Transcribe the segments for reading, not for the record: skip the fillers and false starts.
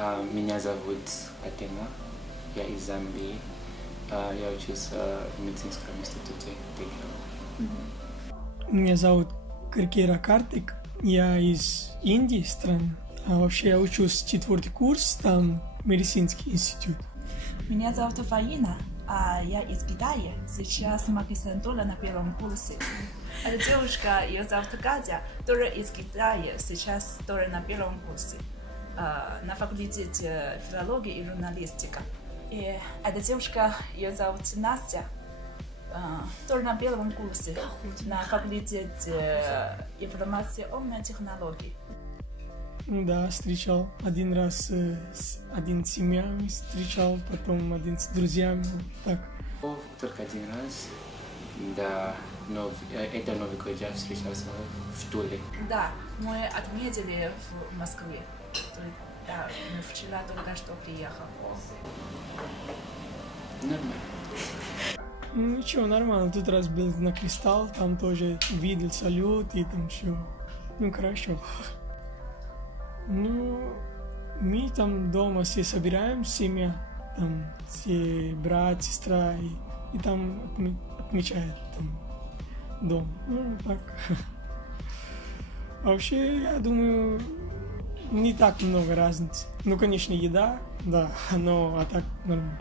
Меня зовут Атема, я из Замбии. Я учусь в медицинском институте Дельхи. Меня зовут Каркера Картик, я из Индии страны. Вообще я учусь 4-й курс, там медицинский институт. Меня зовут Фаина, я из Китая, сейчас магистратура на 1-м курсе. Эта девушка, ее зовут Катя, тоже из Китая, сейчас тоже на 1-м курсе, на факультете филологии и журналистика. И эта девушка, ее зовут Настя, тоже на 1-м курсе, на факультете информационной технологии. Да, встречал один раз, один с семьями встречал, потом один с друзьями, так. Только один раз, да, но это Новый год я встречался в Туле. Да, мы отметили в Москве. Да, мы вчера только что приехали. Нормально. Ну ничего, нормально. Тут раз был на Кристалл, там тоже видел салют и там все. Ну хорошо. Ну, мы там дома все собираем, семья, там все брат, сестра, и там отмечают там дом. Ну, так. Вообще, я думаю, не так много разницы. Ну, конечно, еда, да, но так нормально.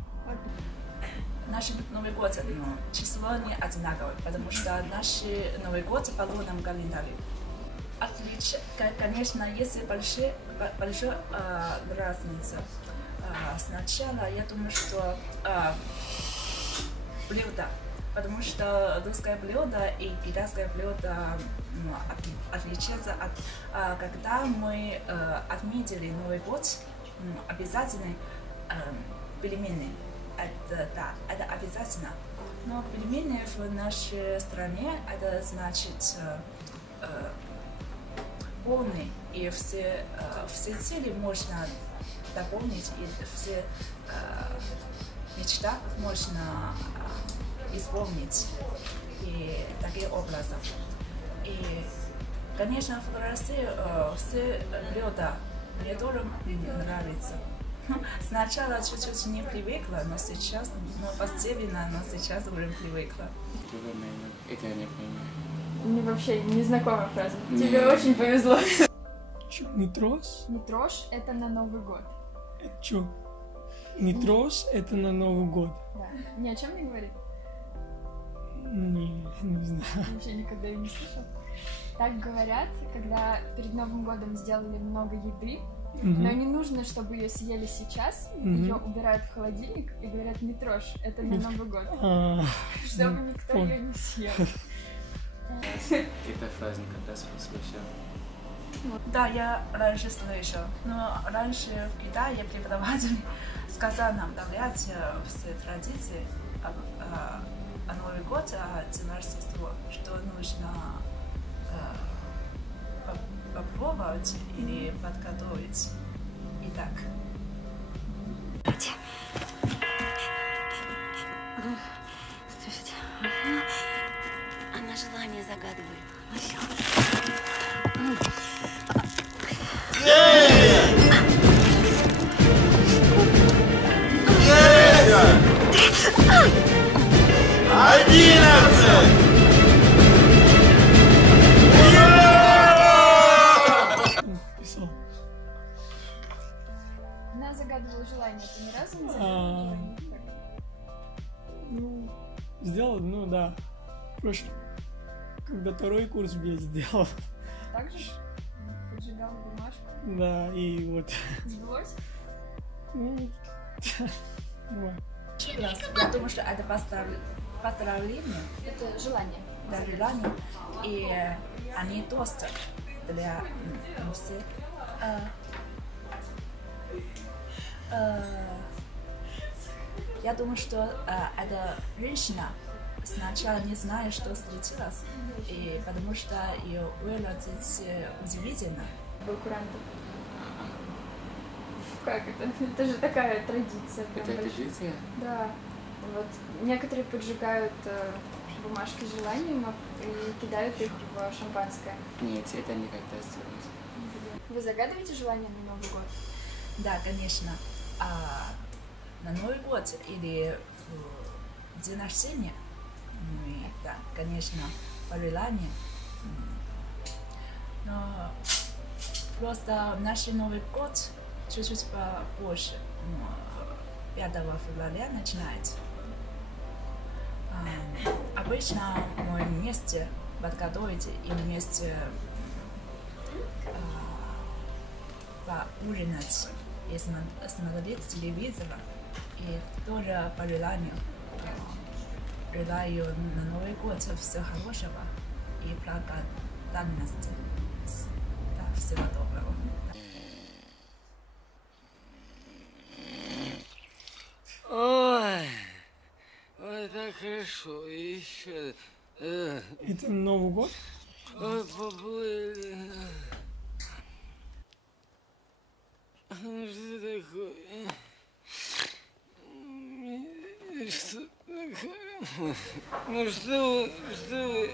Наш Новый год, число не одинаковое, потому что наш Новый год по лунному календарю. Отлично, конечно, есть большая разница. Сначала я думаю, что блюдо, потому что русское блюдо и китайское блюдо отличаются от, когда мы отметили Новый год, обязательно пельмени. Это обязательно. Но пельмени в нашей стране это значит полный, и все цели можно дополнить, и все мечта можно исполнить, и таким образом. И, конечно, в России все блюда мне тоже нравятся. Сначала чуть-чуть не привыкла, но сейчас, постепенно, но сейчас уже привыкла. Это я не понимаю. Мне вообще не знакомая фраза. Тебе очень повезло. Чё, Нитрос? Нитрос — это на Новый год. Это чё? Нитрос — это на Новый год. Да. Ни о чем не говорит? Не знаю. Вообще никогда и не слышал. Так говорят, когда перед Новым годом сделали много еды, но не нужно, чтобы ее съели сейчас, ее убирают в холодильник и говорят: не трожь, это на Новый год. Чтобы никто ее не съел. Это фраза когда слышал. Да, я раньше слышал, но раньше в Китае преподаватель сказал нам добавлять все традиции о Новый год, о День Рождества, что нужно попробовать или подготовить. Итак. Слушайте, она желание загадывает. Она загадывала желание, ты ни разу не загадывала? Ну, сделал, ну да. Прошлый, когда 2-й курс был, сделал. Так же? Поджигала бумажку? Да, и вот. Сбылось? Ну, Я думаю, что это поздравление. Это желание. Да, желание. И они тосты для всех. Я думаю, что эта женщина сначала не знает, что случилось, и потому что ее выглядит удивительно. Был курантов. Как это? Это же такая традиция. Это традиция? Да. Вот некоторые поджигают бумажки с желанием и кидают их в шампанское. Нет, это никогда сделать. Вы загадываете желание на Новый год? Да, конечно. На Новый год или в день рождения мы, да, конечно, пожелания. Но просто наш Новый год чуть-чуть попозже. 5 февраля начинается. Обычно мы вместе подготовить и вместе поужинать и смотреть телевизор. И тоже по желанию желаю на Новый год всего хорошего и благодарности. Да, всего доброго. Ой, ой, так хорошо, еще. Это Новый год? Ой, поплыли. Что такое? Что такое? Ну что вы?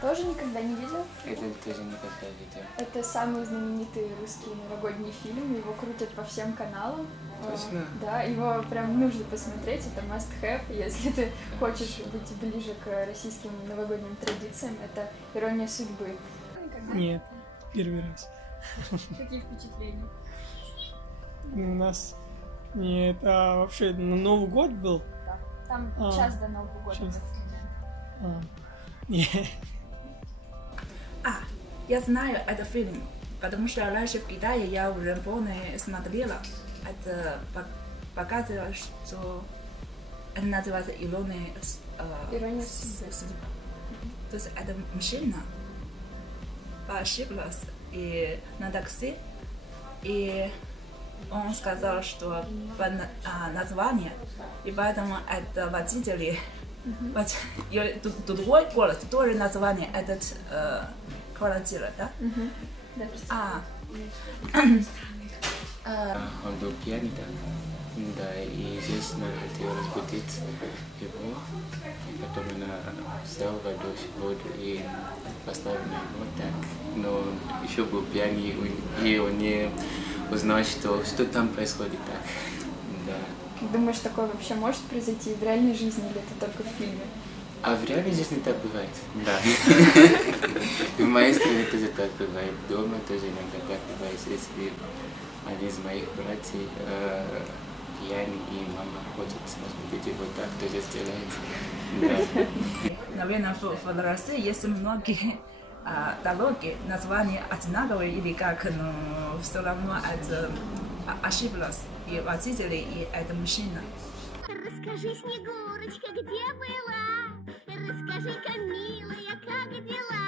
Тоже никогда не видел? Это тоже никогда видел. Это самый знаменитый русский новогодний фильм, его крутят по всем каналам. Точно? Да, его прям нужно посмотреть, это must have, если ты хочешь быть ближе к российским новогодним традициям, это «Ирония судьбы». Никогда? Нет, первый раз. Какие впечатления? У нас нет, вообще Новый год был. Да, там час до Нового года. Час. В этот момент. Нет. Я знаю этот фильм, потому что раньше в Китае я уже полный смотрела. Это показывало, что это называется «Ирония судьбы». То есть это мужчина ошиблась и на такси, и он сказал, что название, и поэтому это водители, другой город, тоже название этот квартира, да? Он был пьяный, да, и здесь хотел разбудить его, и потом она взял воду и поставила его так, но он еще был пьяный, и он не узнал, что там происходит так, да. Думаешь, такое вообще может произойти в реальной жизни или это только в фильме? А в реальной жизни так бывает, да. В моей стране тоже так бывает, дома тоже иногда так бывает, если один из моих братьев пьяный, и мама хочет разбудить его, так тоже сделает. Да. Наверное, в России есть многие дороги, названия одинаковые или как, но все равно это ошиблась и водители, и это мужчина. Расскажи, Снегурочка, где была? Расскажи-ка, милая, как дела?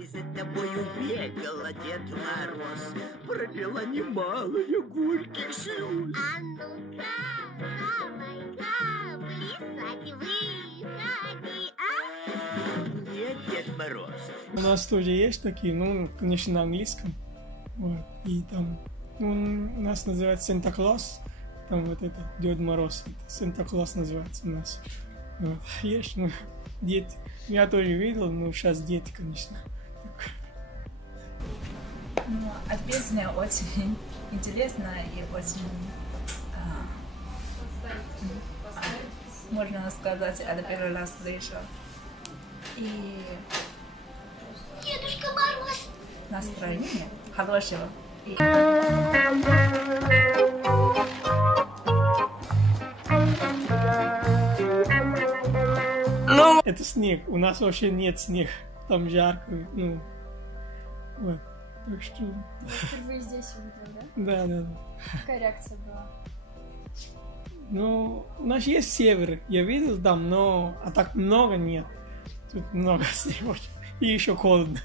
И за тобою бегала Дед Мороз, пролила немалые горьких слез. А ну-ка, давай-ка, плясать выходи, а? Нет, Дед Мороз. У нас тоже есть такие, ну, конечно, на английском. Вот. И там у нас называется Санта-Клаус. Там вот это Дед Мороз. Санта-Клаус называется у нас. Вот. Есть, ну, дети. Я тоже видел, но сейчас дети, конечно. Ну, а песня очень интересная и очень, можно сказать, это первый раз слышал. И Дедушка Мороз. настроение хорошего. И Это снег. У нас вообще нет снега. Там жарко. Ну, вот. Так что... Впервые здесь увидел, да? Да. Какая реакция была? Ну, у нас есть север. Я видел там, но... А так много нет. Тут много снега. И еще холодно.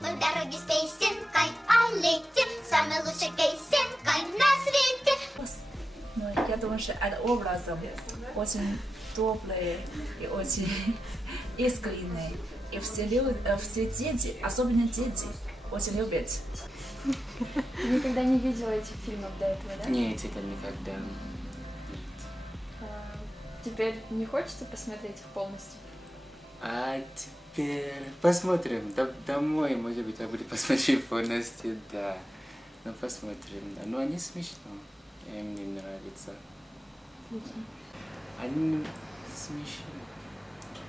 Мы в дороге с песенкой о лете, самой лучшей песенкой на свете. ну, я думаю, что это образом очень добрый и очень искренний. И все дети, особенно дети, очень любят. Ты никогда не видела этих фильмов до этого, да? Нет, это никогда. Теперь не хочется посмотреть их полностью? А Посмотрим. Домой, может быть, я буду посмотреть полностью, да. Ну, посмотрим, да. Но они смешно. Мне нравится. Они смешно.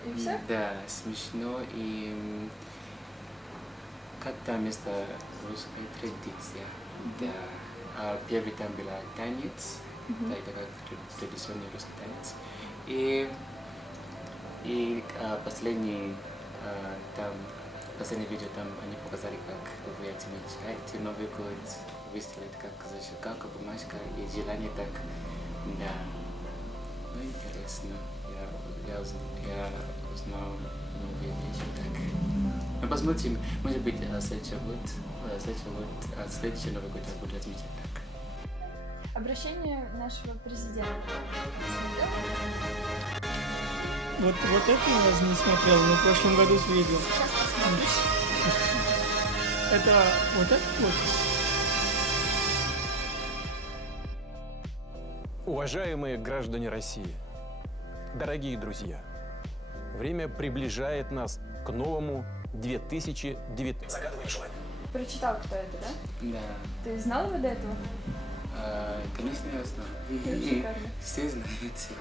И все? Да, смешно. И как-то вместо русской традиции. Да. Первый там был танец. Да, это как традиционный русский танец. И последний видео там они показали, как вы отмечаете Новый год, выставили как зажигалка, бумажка и желание так, да. Ну, интересно, я узнал новые вещи так. Ну, посмотрим, может быть, следующий Новый год я буду отмечать так. Обращение нашего президента. Вот это я не смотрел, но в прошлом году видел. Это вот это вот. Уважаемые граждане России, дорогие друзья, время приближает нас к новому 2019. Загадываем желание. Прочитал, кто это, да? Да. Ты знал его до этого? Конечно, я знал. Шикарно. Все знают.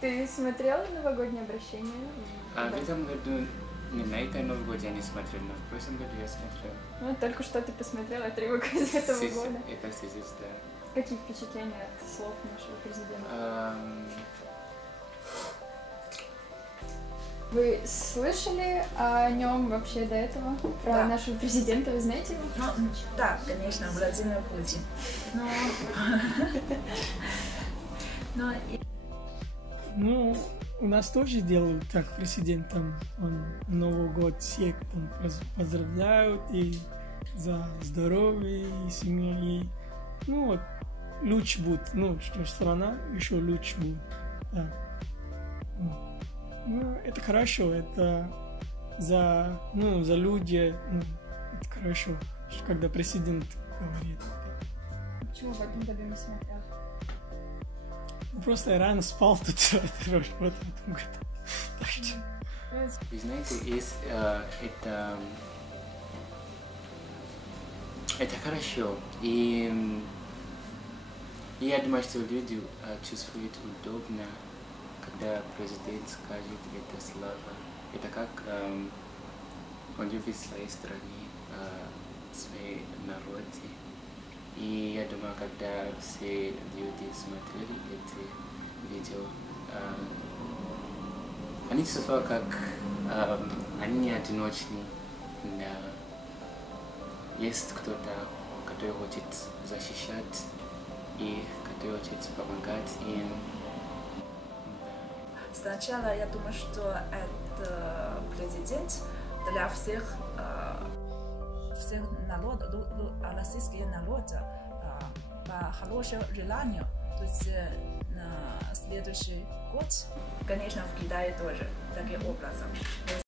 Ты смотрел новогоднее обращение? В этом году, на этом Новый год я не смотрел, но в прошлом году я смотрел. Ну, только что ты посмотрел отрывок из этого года. Это сизис, да. Какие впечатления от слов нашего президента? Вы слышали о нем вообще до этого? Про Да. нашего президента, вы знаете его? Ну, да, конечно, Владимир Путин. Ну, у нас тоже делают так президент, там, он Новый год всех там поздравляют и за здоровье и семью, и, ну, вот, лучше будет, ну, что страна еще лучше будет, да. Ну, это хорошо, это за люди, ну, это хорошо, что когда президент говорит. Почему в этом году не смотрел? Просто я рано спал тут в этом году. Так что... Вы знаете, есть это хорошо. И я думаю, что люди чувствуют удобно, когда президент скажет это слова. Это как он любит своей стране, свои народы. И я думаю, когда все люди смотрели эти видео, они чувствовали, как они не одиночны. Да. Есть кто-то, который хочет защищать их, который хочет помогать им. Сначала я думаю, что это президент для всех народов, российских народов по хорошему желанию. То есть на следующий год, конечно, в Китае тоже таким образом.